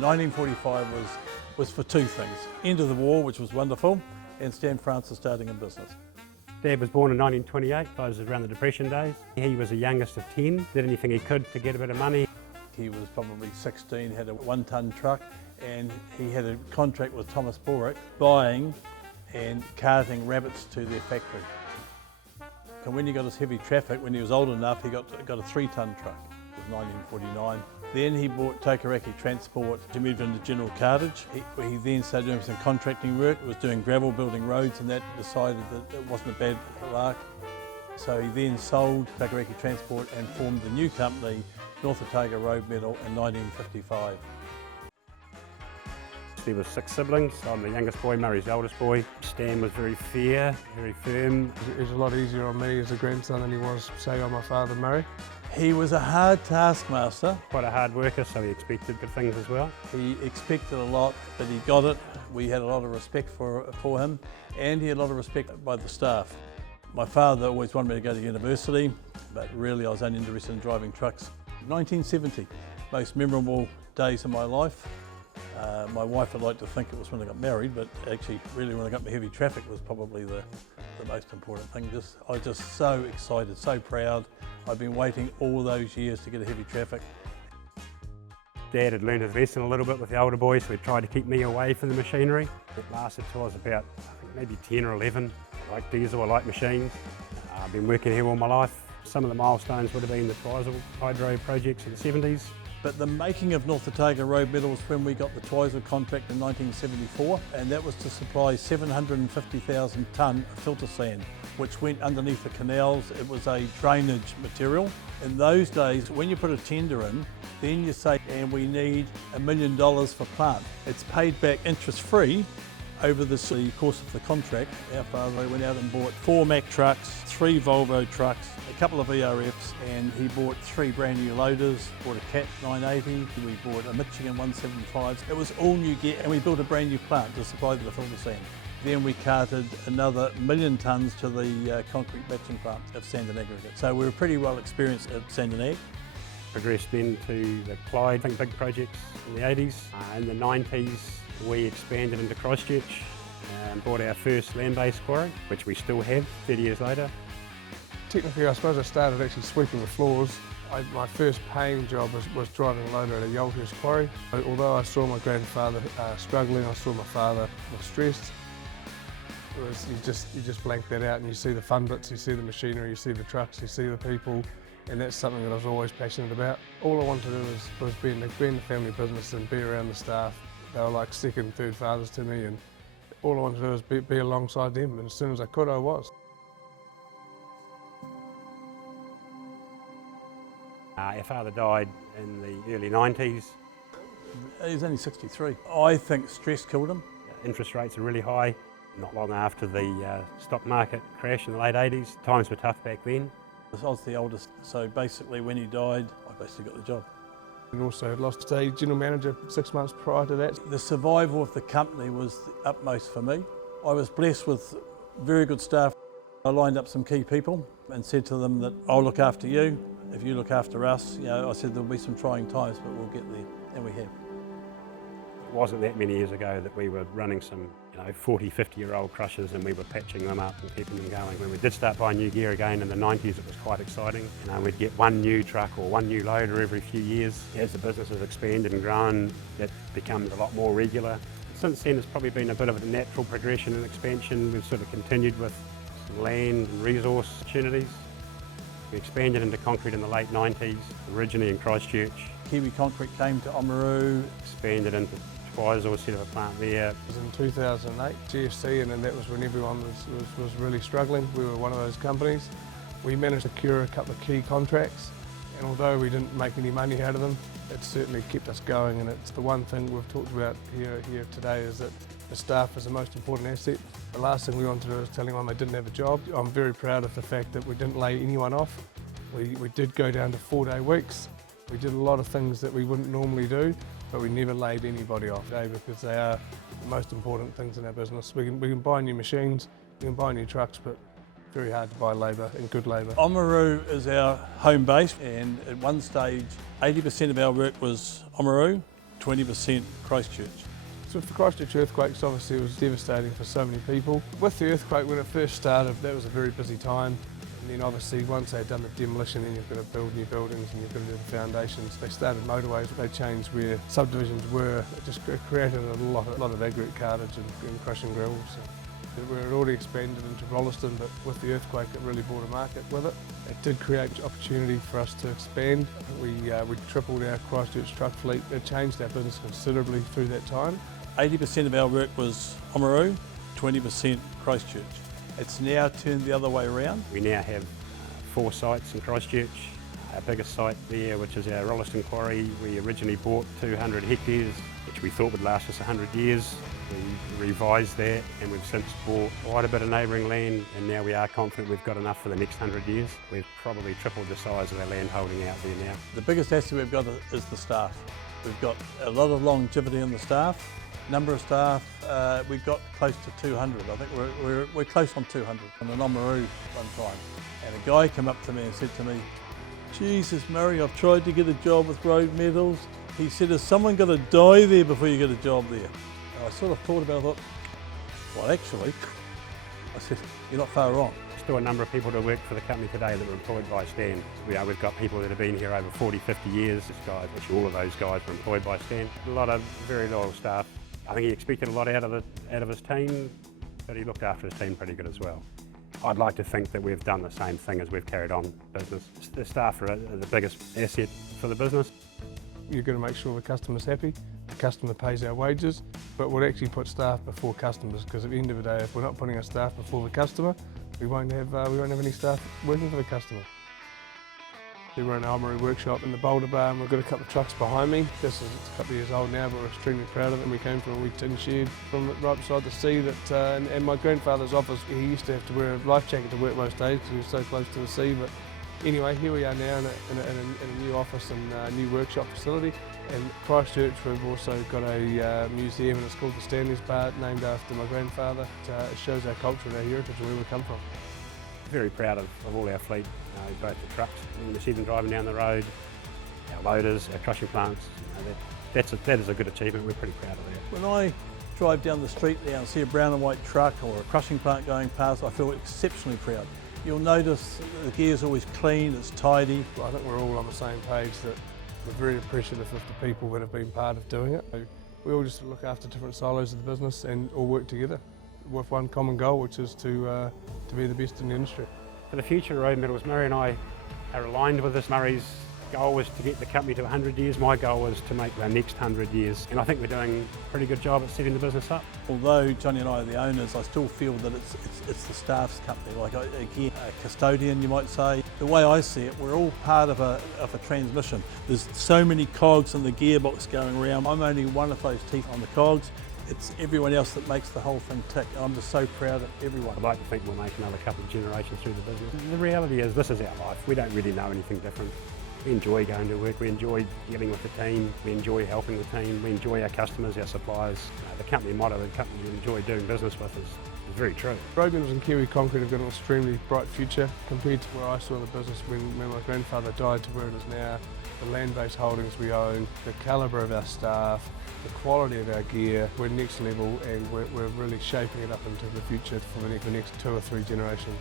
1945 was for two things. End of the war, which was wonderful, and Stan Francis starting in business. Dad was born in 1928, that was around the Depression days. He was the youngest of 10, did anything he could to get a bit of money. He was probably 16, had a 1-ton truck, and he had a contract with Thomas Borick buying and carting rabbits to their factory. And when he got his heavy traffic, when he was old enough, he got a 3-ton truck. It was 1949. Then he bought Takaraki Transport to move into general cartage. He then started doing some contracting work, was doing gravel, building roads, and that decided that it wasn't a bad lark. So he then sold Takaraki Transport and formed the new company, North Otago Road Metal, in 1955. There were 6 siblings. I'm the youngest boy, Murray's the oldest boy. Stan was very fair, very firm. It was a lot easier on me as a grandson than he was, say, on my father, Murray. He was a hard taskmaster. Quite a hard worker, so he expected good things as well. He expected a lot, but he got it. We had a lot of respect for him, and he had a lot of respect by the staff. My father always wanted me to go to university, but really I was only interested in driving trucks. 1970, most memorable days of my life. My wife would like to think it was when I got married, but actually really when I got my heavy traffic was probably the most important thing. I was just so excited, so proud. I've been waiting all those years to get a heavy traffic. Dad had learned his lesson a little bit with the older boys, so he tried to keep me away from the machinery. It lasted till I was about, I think maybe 10 or 11. I like diesel, I like machines. I've been working here all my life. Some of the milestones would have been the Twizel hydro projects in the 70s. But the making of North Otago Road Metal was when we got the Twizel contract in 1974, and that was to supply 750,000 tonne of filter sand, which went underneath the canals. It was a drainage material. In those days, when you put a tender in, then you say, and we need $1 million for plant. It's paid back interest-free over the course of the contract. Our father went out and bought 4 Mack trucks, 3 Volvo trucks, a couple of ERFs, and he bought 3 brand new loaders, bought a Cat 980, we bought a Michigan 175. It was all new gear, and we built a brand new plant to supply the filter sand. Then we carted another 1 million tonnes to the concrete batching plant of sand and aggregate. So we were pretty well experienced at sand and ag. Progressed then to the Clyde big projects in the 80s. In the 90s, we expanded into Christchurch and bought our first land-based quarry, which we still have 30 years later. Technically, I suppose I started actually sweeping the floors. My first paying job was driving a loader at a Yolhurst quarry. Although I saw my grandfather struggling, I saw my father was stressed. You just blank that out and you see the fun bits, you see the machinery, you see the trucks, you see the people, and that's something that I was always passionate about. All I wanted to do was be in the family business and be around the staff. They were like second, third fathers to me, and all I wanted to do was be alongside them, and as soon as I could, I was. Our father died in the early 90s. He was only 63. I think stress killed him. Interest rates are really high. Not long after the stock market crash in the late 80s, times were tough back then. I was the oldest, so basically when he died, I basically got the job. And also lost a general manager 6 months prior to that. The survival of the company was the utmost for me. I was blessed with very good staff. I lined up some key people and said to them that I'll look after you. If you look after us, I said there'll be some trying times, but we'll get there, and we have. It wasn't that many years ago that we were running some 40, 50-year-old crushers and we were patching them up and keeping them going. When we did start buying new gear again in the 90s, it was quite exciting. We'd get one new truck or one new loader every few years. As the business has expanded and grown, that becomes a lot more regular. Since then, it's probably been a bit of a natural progression and expansion. We've sort of continued with land and resource opportunities. We expanded into concrete in the late 90s, originally in Christchurch. Kiwi Concrete came to Oamaru. Expanded into Twizel, set up a plant there. It was in 2008, GFC, and then that was when everyone was really struggling. We were one of those companies. We managed to secure a couple of key contracts, and although we didn't make any money out of them, it certainly kept us going, and it's the one thing we've talked about here today is that the staff is the most important asset. The last thing we wanted to do is tell anyone they didn't have a job. I'm very proud of the fact that we didn't lay anyone off. We did go down to 4-day weeks. We did a lot of things that we wouldn't normally do, but we never laid anybody off, because they are the most important things in our business. We can buy new machines, we can buy new trucks, but very hard to buy labour and good labour. Oamaru is our home base, and at one stage 80% of our work was Oamaru, 20% Christchurch. So the Christchurch earthquakes obviously was devastating for so many people. With the earthquake, when it first started, that was a very busy time. And then obviously once they'd done the demolition, then you've got to build new buildings and you've got to do the foundations. They started motorways, they changed where subdivisions were. It just created a lot of aggregate cartage and crushing grills. We had already expanded into Rolleston, but with the earthquake it really brought a market with it. It did create opportunity for us to expand. We tripled our Christchurch truck fleet. It changed our business considerably through that time. 80% of our work was Oamaru, 20% Christchurch. It's now turned the other way around. We now have 4 sites in Christchurch. Our biggest site there, which is our Rolleston quarry, we originally bought 200 hectares, which we thought would last us 100 years. We revised that and we've since bought quite a bit of neighbouring land, and now we are confident we've got enough for the next 100 years. We've probably tripled the size of our land holding out there now. The biggest asset we've got is the staff. We've got a lot of longevity in the staff. Number of staff, we've got close to 200. I think we're close on 200 on the Oamaru one time. And a guy came up to me and said to me, "Jesus Murray, I've tried to get a job with Road Metals." He said, "Is someone got to die there before you get a job there?" And I sort of thought about it, I thought, well actually, I said, you're not far wrong. Still a number of people that work for the company today that are employed by Stan. We've got people that have been here over 40, 50 years. Actually all of those guys were employed by Stan. A lot of very loyal staff. I think he expected a lot out of his team, but he looked after his team pretty good as well. I'd like to think that we've done the same thing as we've carried on business. The staff are the biggest asset for the business. You've got to make sure the customer's happy, the customer pays our wages, but we'll actually put staff before customers, because at the end of the day, if we're not putting our staff before the customer, we won't have any staff working for the customer. We run an Oamaru workshop in the Boulder Bar, and we've got a couple of trucks behind me. It's a couple of years old now, but we're extremely proud of it. We came from a wee tin shed from right beside the sea. And my grandfather's office, he used to have to wear a life jacket to work most days because he was so close to the sea. But anyway, here we are now in a new office and a new workshop facility. And Christchurch, we've also got a museum, and it's called the Stanley's Bar, named after my grandfather. It shows our culture and our heritage and where we come from. Very proud of all our fleet, both the trucks, and you see them driving down the road, our loaders, our crushing plants. That is a good achievement. We're pretty proud of that. When I drive down the street now and see a brown and white truck or a crushing plant going past, I feel exceptionally proud. You'll notice the gear's always clean, it's tidy. I think we're all on the same page that we're very appreciative of the people that have been part of doing it. We all just look after different silos of the business and all work together with one common goal, which is to be the best in the industry. For the future of Road Metals, Murray and I are aligned with this. Murray's goal was to get the company to 100 years. My goal was to make the next 100 years. And I think we're doing a pretty good job at setting the business up. Although Johnny and I are the owners, I still feel that it's the staff's company. Like again, a custodian, you might say. The way I see it, we're all part of a transmission. There's so many cogs in the gearbox going around. I'm only one of those teeth on the cogs. It's everyone else that makes the whole thing tick. I'm just so proud of everyone. I'd like to think we'll make another couple of generations through the business. The reality is this is our life. We don't really know anything different. We enjoy going to work, we enjoy dealing with the team, we enjoy helping the team, we enjoy our customers, our suppliers. The company motto, the company you enjoy doing business with is very true. Road Metals and Kiwi Concrete have got an extremely bright future compared to where I saw the business when my grandfather died to where it is now. The land-based holdings we own, the calibre of our staff, the quality of our gear, we're next level, and we're really shaping it up into the future for the next 2 or 3 generations.